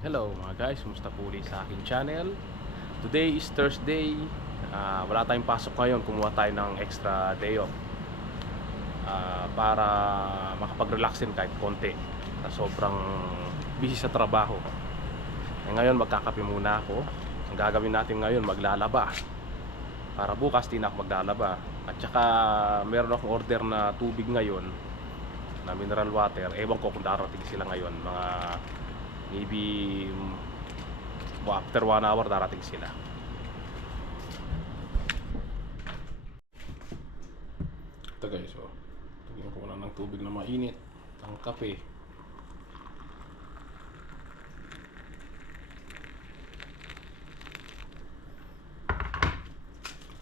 Hello mga guys, kumusta po ulit sa aking channel. Today is Thursday. Wala tayong pasok ngayon, kumuha tayo ng extra day off para makapag-relax din kahit konti. Sobrang busy sa trabaho. Ngayon magkakape muna ako. Ang gagawin natin ngayon, maglalaba. Para bukas di na ako maglalaba. At saka meron akong order na tubig ngayon, na mineral water. Ewan ko kung darating sila ngayon, mga maybe after 1 hour darating sila. Ito guys, tugyan ko lang ng tubig na mainit, ang kape.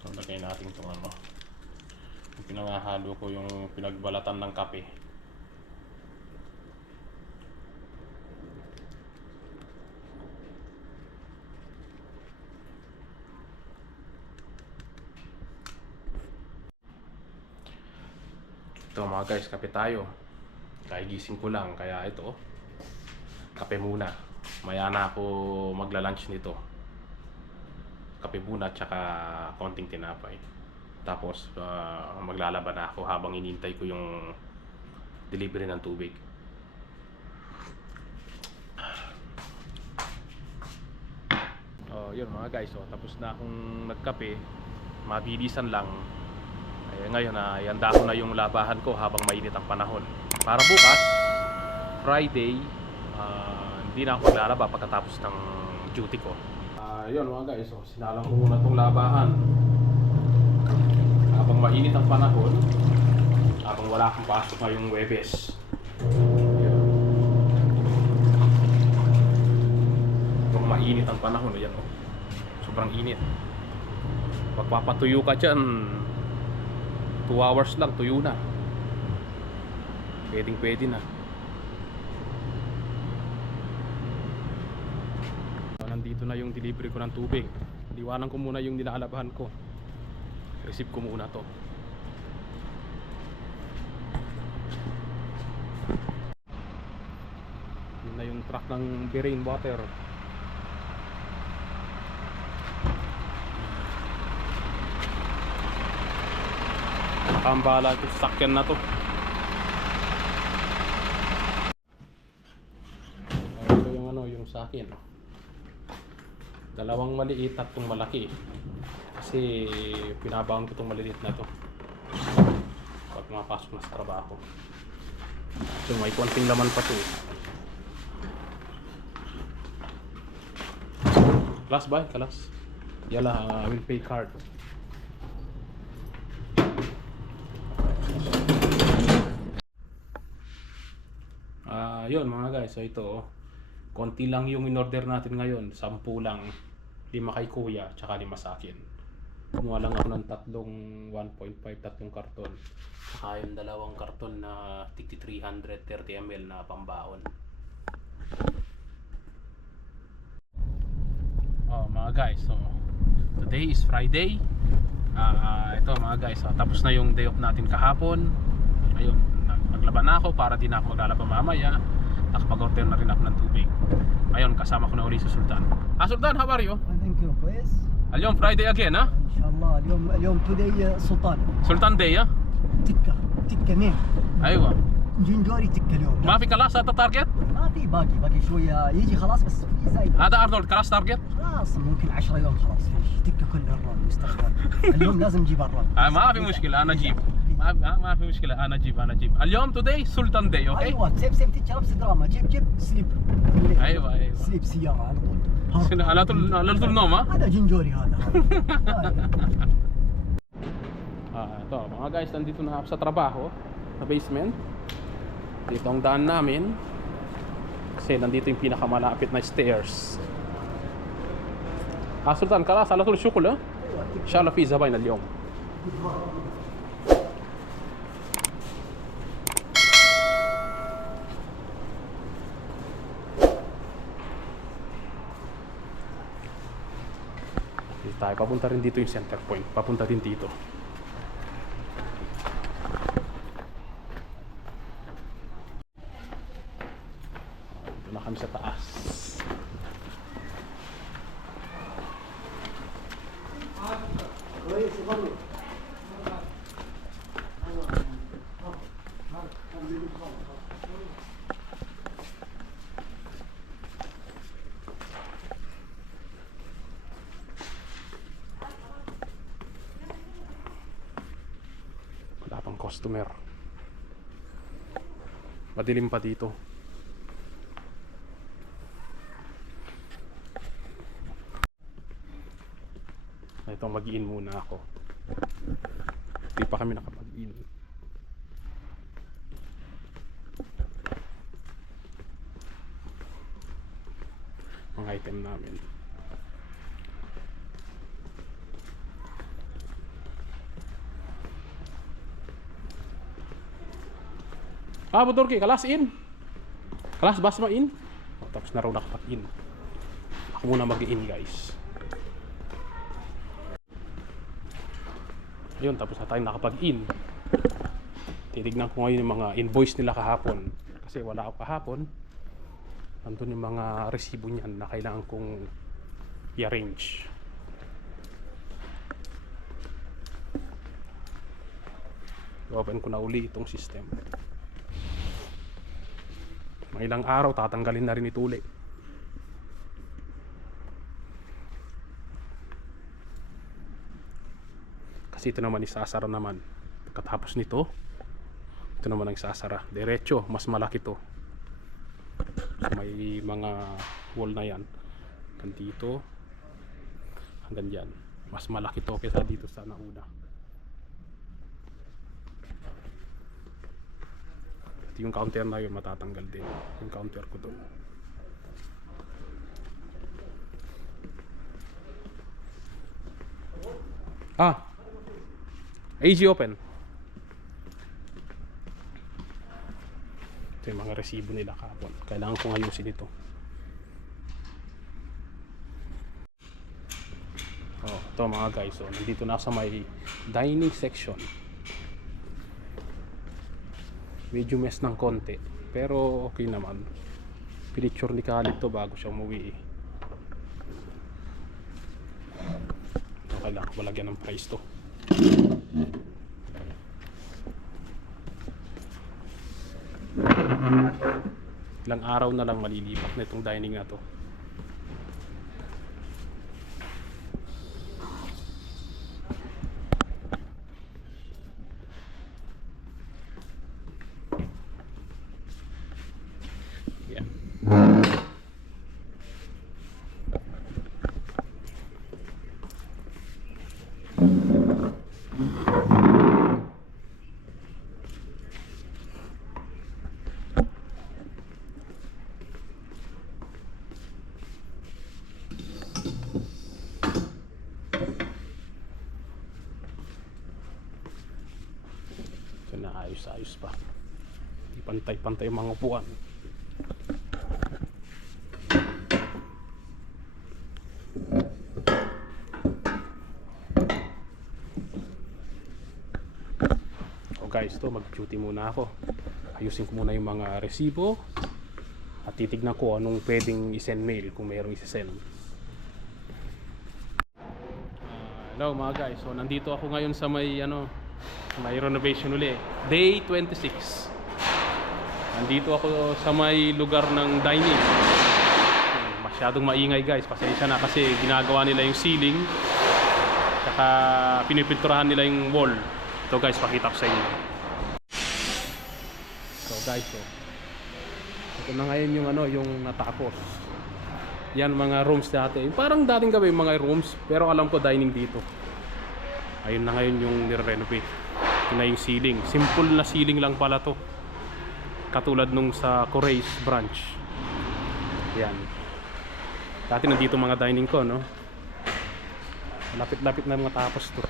So lagay natin itong yung pinangahalo ko, yung pinagbalatan ng kape. Ito mga guys, kape tayo. Kaigising ko lang, kaya ito kape muna. Maya na ako magla-lunch nito. Kape muna tsaka konting tinapay. Tapos maglalaba na ako habang inintay ko yung delivery ng tubig. Yun mga guys, tapos na akong nagkape. Mabilisan lang. Ngayon ihanda ko na yung labahan ko habang mainit ang panahon. Para bukas, Friday, hindi na ako maglalaba pagkatapos ng duty ko. Yun mga guys, sinalang ko muna itong labahan habang mainit ang panahon, habang wala akong pasok ngayong Webes. Habang mainit ang panahon, ayan, sobrang init. Pagpapatuyo ka dyan, 2 hours lang, tuyo na. Pwede na. Nandito na yung delivery ko ng tubig. Liwanan ko muna yung nilalabahan ko. Receive ko muna to. Yun na yung truck ng Birain Water. Nakambala ito sa sakyan na to. Ito yung sa akin. Dalawang maliit at itong malaki. Kasi pinabaon ko itong maliliit na to pag mapasok na sa trabaho. So may konting laman pa to. Kalas ba? Kalas. Yala, I will pay card. Yun mga guys, so ito konti lang yung in-order natin ngayon, 10 lang, 5 kay kuya tsaka 5 sa akin. Kumuha lang ako ng tatlong 1.5, tatlong karton, tsaka yung dalawang karton na 330 ml na pambaon. Mga guys, so today is Friday. Ito mga guys, tapos na yung day off natin kahapon. Ayun, naglaba na ako para di na ako maglalaba mamaya. Nakapag-order na rin ako ng tubig. Ngayon kasama ko na uli si Sultan. Sultan, how are you? Thank you, كويس. اليوم Friday again, ha? ان شاء الله اليوم today سلطان. Sultan Day, ha? تكة مين؟ ايوه. جنجوري تكة اليوم. ما في كلاس هذا تارجت؟ ما في باقي شوية يجي خلاص بس في زايد. هذا ارنولد كلاس تارجت؟ خلاص ممكن 10 يوم خلاص تكة كل الرن مستقبل. اليوم لازم نجيب الرن. ما في مشكلة أنا أجيب. ما في مشكلة أنا أجيب. اليوم today Sultan Day, أوكي؟ ايوه سيب تتشرب نفس دراما جيب سليب. ايوه سليب سيارة على طول. على طول نوم, ha? هذا جنجوري هذا. Ito mga guys, nandito na ako sa trabaho, sa basement. Dito ang daan namin kasi nandito yung pinakamalapit na stairs. سلطان خلاص على طول الشغل, ها؟ ان شاء الله في زباين اليوم. Tayo papunta rin dito yung center point, papunta din dito. Dito na kami sa taas. walang customer. Madilim pa dito. Ito, mag-in muna ako. Hindi pa kami nakapag-in. Mga item namin. Motor ki, kalas in. Kalas basma in. Tapos na raw nakapag-in. Ako muna mag-in, guys. Ayun, tapos na tayo nakapag-in. Titignan ko ngayon yung mga invoice nila kahapon. Kasi wala ako kahapon. Nandun yung mga resibo niyan na kailangan kong i-arrange. I-open ko na uli itong system. Mga ilang araw, tatanggalin na rin ito uli. Kasi ito naman isasara naman. Pagkatapos nito, ito naman ang isasara. Diretso, mas malaki to. So, may mga wall na yan. Hanggang dito. Hanggang dyan. Mas malaki to kaysa dito sa nauna. Ito yung counter na yun, matatanggal din. Yung counter ko doon. AG open. Ito yung mga resibo nila kahapon. Kailangan kong ayusin ito. Ito mga guys, nandito na sa may dining section. Medyo mess ng konti, pero okay naman. Pinicture ni Khalid to bago siya umuwi. Kailangan ko malagyan ng price to. Ilang araw na lang malilipat na itong dining na to. Yan. Ayos pa. Di pantay-pantay yung mga upuan. Guys, to mag-duty muna ako. Ayusin ko muna yung mga resibo at titignan ko anong pwedeng i-send mail kung mayroong i-send. Hello mga guys, so nandito ako ngayon sa may renovation uli. Day 26. Nandito ako sa may lugar ng dining. Masyadong maingay guys, pasensya na kasi ginagawa nila yung ceiling saka pinipinturahan nila yung wall. Ito guys, pakita ko sa inyo. So guys, ito na ngayon yung yung natapos. Yan mga rooms dati. Parang dating gabi mga rooms, pero alam ko dining dito. Ayun na ngayon yung nire-renovate. Ito na yung ceiling. Simple na ceiling lang pala to. Katulad nung sa Corrales branch. Yan. Dati nandito mga dining ko, no? Lapit-lapit na matapos to.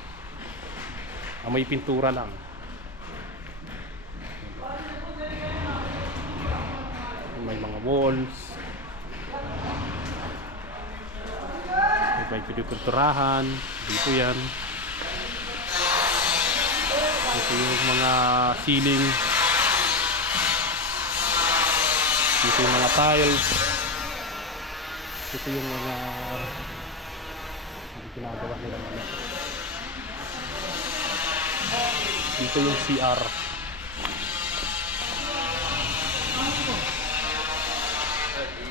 May pintura lang. May mga walls. May pinipinturahan. Dito yan. Ito yung mga ceiling. Dito yung mga tiles. Ito yung mga ginagawa nila mga. Dito yung CR.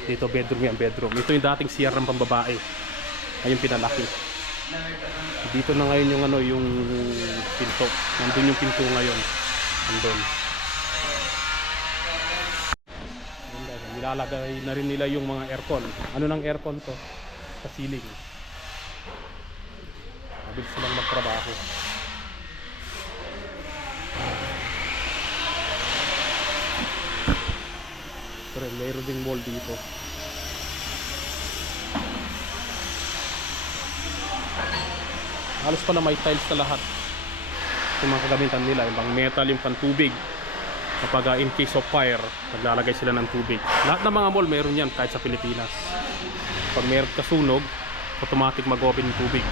Dito bedroom yan, bedroom. Ito yung dating CR ng pambabae. Ayun pinalaki. Dito na ngayon yung yung pinto. Nandun yung pinto ngayon. Andun. Nilalagay na rin nila yung mga aircon. Ano ng aircon to? Sa ceiling. Mabilis silang magtrabaho. Pero mayroon ding wall dito. Halos pala may tiles na lahat. Yung mga kagamitan nila, yung pang metal, yung pantubig. Kapag in case of fire, naglalagay sila ng tubig. Lahat ng mga mall meron yan kahit sa Pilipinas. Pag meron kasunog, automatic mag-open yung tubig.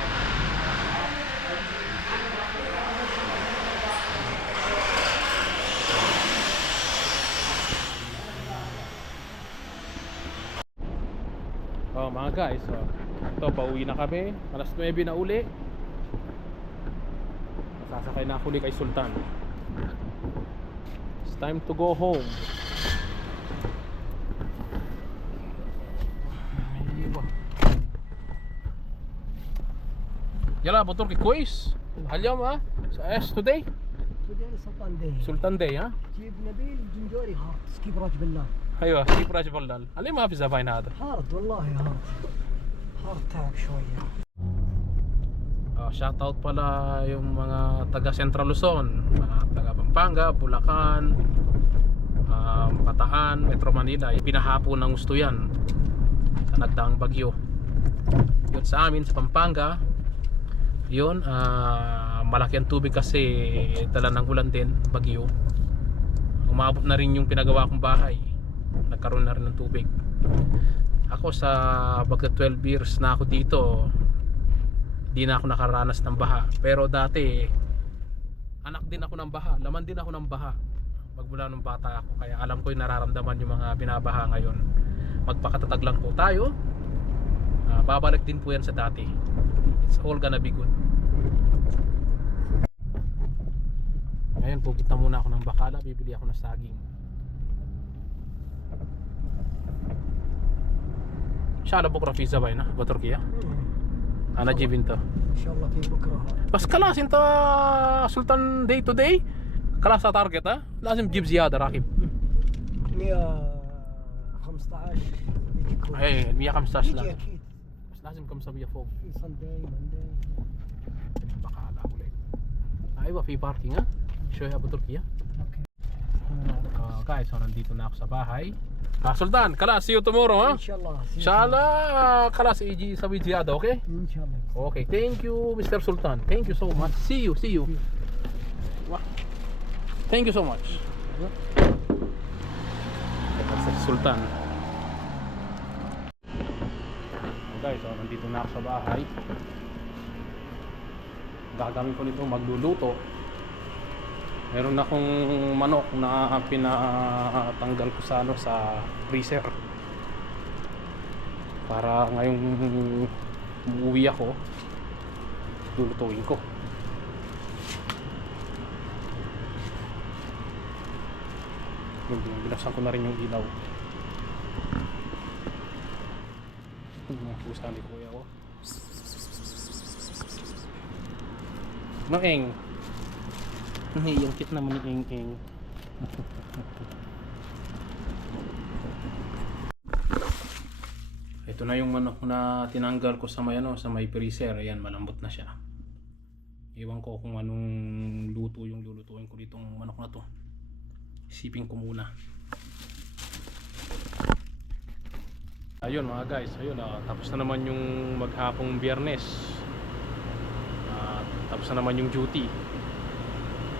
Oh mga guys, ito pauwi na kami. Alas 9 na uli. Sasakay na ako ulit kay Sultan. It's time to go home. يلا بطرق كويس اليوم ها ايش today بدي سلطان دي سلطان داي ها جيب نبيل جنجوري هارد سكيب راجب الله. ايوه كيف راجب اللال ليه ما في زباين هذا هارد والله هارد هارد تعب شوية. shout out pala yung mga taga Central Luzon, mga taga Pampanga, Bulacan, Bataan, Metro Manila. Pinahapon ng gusto yan sa nagdaang bagyo. Yun sa amin sa Pampanga, yun malaki ang tubig kasi dala ng ulan din, bagyo. Umabot na rin yung pinagawa kong bahay, nagkaroon na rin ng tubig. Ako sa bagka 12 years na ako dito, di na ako nakaranas ng baha. Pero dati anak din ako ng baha, laman din ako ng baha magmula nung bata ako, kaya alam ko yung nararamdaman yung mga binabaha ngayon. Magpakatatag lang po tayo, babalik din po yan sa dati. It's all gonna be good. Ngayon pupunta muna ako ng Bacala, bibili ako ng saging. Inshallah bukra fi zabayna بتركيا انا اجيب انت ان شاء الله في بكره. بس خلاص انت سلطان داي تو داي خلاص تارجت ها لازم تجيب زياده راكب 115 يجي كويس. اي 115 يجي لا اكيد بس لازم كم صبيه فوق في سندي مندي. بقالة أولي. ايوه في باركينج ها شويه ابو تركيا. اوكي guys, so nandito na ako sa bahay. Sultan, خلاص see you tomorrow ha. ان شاء الله ان شاء الله خلاص يجي يسوي زياده اوكي. ان شاء الله. Okay, thank you Mr. Sultan. Thank you so much. See you. Thank you so much. Sultan. Guys, so nandito na ako sa bahay. Gagawin ko nito magluluto. Meron akong manok na pinatanggal ko sa sa freezer. Para ngayong umuwi ako, lulutuin ko. Binuksan ko na rin yung ilaw. Pusa ni kuya ko. Noeng. Yung kit naman ni Ing. Ito na yung manok na tinanggal ko sa may sa may freezer. Ayan, malambot na siya. Iwan ko kung anong luto yung lulutuin ko ditong manok na to. Isipin ko muna. Ayun mga guys, ayun tapos na naman yung maghapong Biyernes. Tapos na naman yung duty.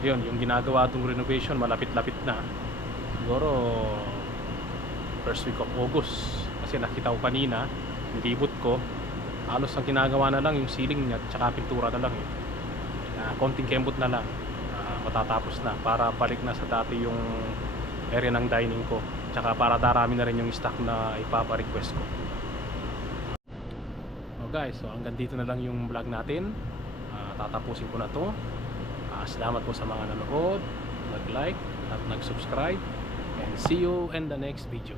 Ayun, yung ginagawa itong renovation malapit-lapit na. Siguro first week of August. Kasi nakita ko kanina, nilibot ko, halos ang ginagawa na lang yung ceiling niya at saka pintura na lang konting kembot na lang, matatapos na para balik na sa dati yung area ng dining ko, tsaka para darami na rin yung stock na ipapa-request ko. Guys, so hanggang dito na lang yung vlog natin. Tatapusin ko na to. Salamat po sa mga nanood, nag-like at nag-subscribe, and see you in the next video.